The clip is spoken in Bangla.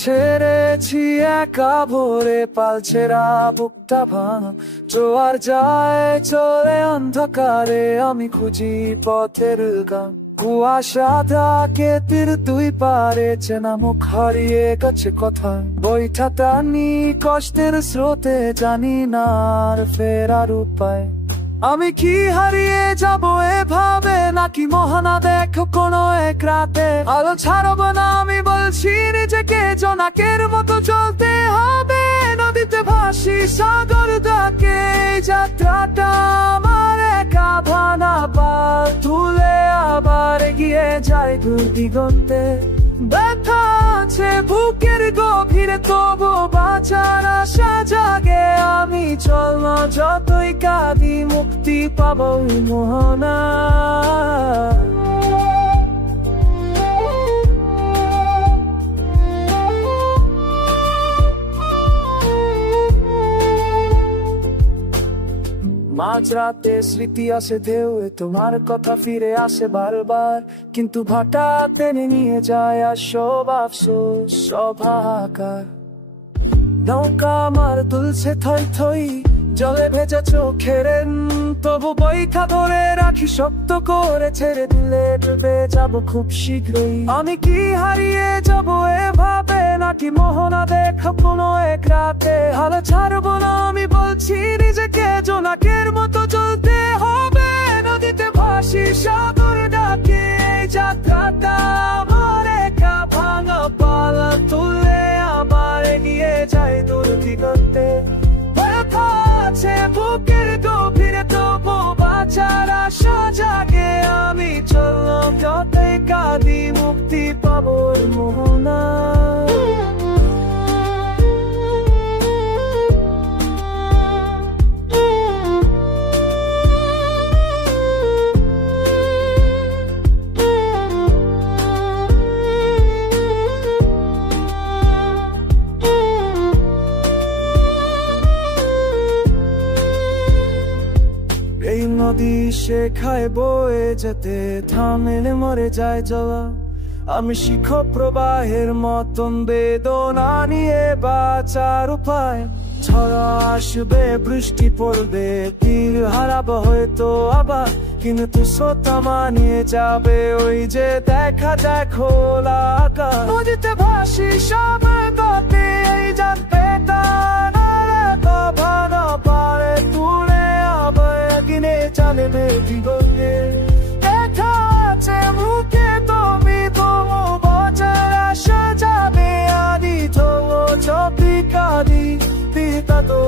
ছেড়েছি একা ভোরে, পালছেরা বুকটা ভাঙা, জোয়ার যায় চলে অন্ধকারে, আমি খুঁজি পথের গান। কুয়াশা থাকে তীর দুই পারে, চেনা মুখ হারিয়ে গেছে কথা, বৈঠা টানি কষ্টের স্রোতে, জানি না আর ফেরার উপায়। আমি কি হারিয়ে যাব এভাবে, নাকি মোহনা দেখো কোনো এক রাতে? আলো ছাড়ব না আমি বলছি নিজেকে, জোনাকের মতো চলতে হবে। নদীতে ভাসি সাগর ডাকে, যাত্রাটা আমার একা ভাঙা পাল তুলে আবার এগিয়ে যাই দূর দিগন্তে। ব্যথা আছে বুকের গভীরে, তবু বাঁচার আশা জাগে। আমি চলনা যতই কাঁদি, মুক্তি পাবো মোহনা। মাঝরাতে স্মৃতি আসে ঢেউয়ে, তোমার কথা ফিরে আসে বারবার, কিন্তু ভাটা টেনে নিয়ে যায় আর সব আফসোস সব হাহাকার। নৌকা আমার দুলছে থই থই, জলে ভেজা চোখের, তবু বৈঠা ধরে রাখি শক্ত করে, ছেড়ে দিলে ডুবে যাব খুব শীঘ্রই। আমি কি হারিয়ে যাব এভাবে, নাকি মোহনা দেখো কোনো এক রাতে? হাল ছাড়বো না আমি বলছি নিজেকে, জোনাকের মতো চলতে হবে। নদীতে ভাসি সাগর ডাকে, যাত্রাটা আমার একা ভাঙা পাল তুলে আবার এগিয়ে যাই দূর দিগন্তে। ব্যথা আছে বুকের গভীরে, তবু বাঁচার আশা জাগে। আমি চললাম যতই কাঁদি, মুক্তি পাবো মোহনা। এই নদী শেখায় বয়ে যেতে, থামলে মরে যায় জলা। আমি শিখো প্রবাহের মতন বেদনা নিয়ে বাঁচার উপায়। ঝড় আসবে, বৃষ্টি পড়বে, তীর হারাবো হয়তো আবার, কিন্তু শ্রোতা মানিয়ে যাবে ওই যে দেখা যায় খোলা আকাশ। নদীতে ভাসি সবাই গতে, এই যাতে ভাঙা পারে তুলে আবার কিনে চালিয়ে দিগন্তে। দেখা আছে মুখে তুমি, তবু বাঁচার আশা যাবে। আদি তো চপি কাঁদি, পিতা তো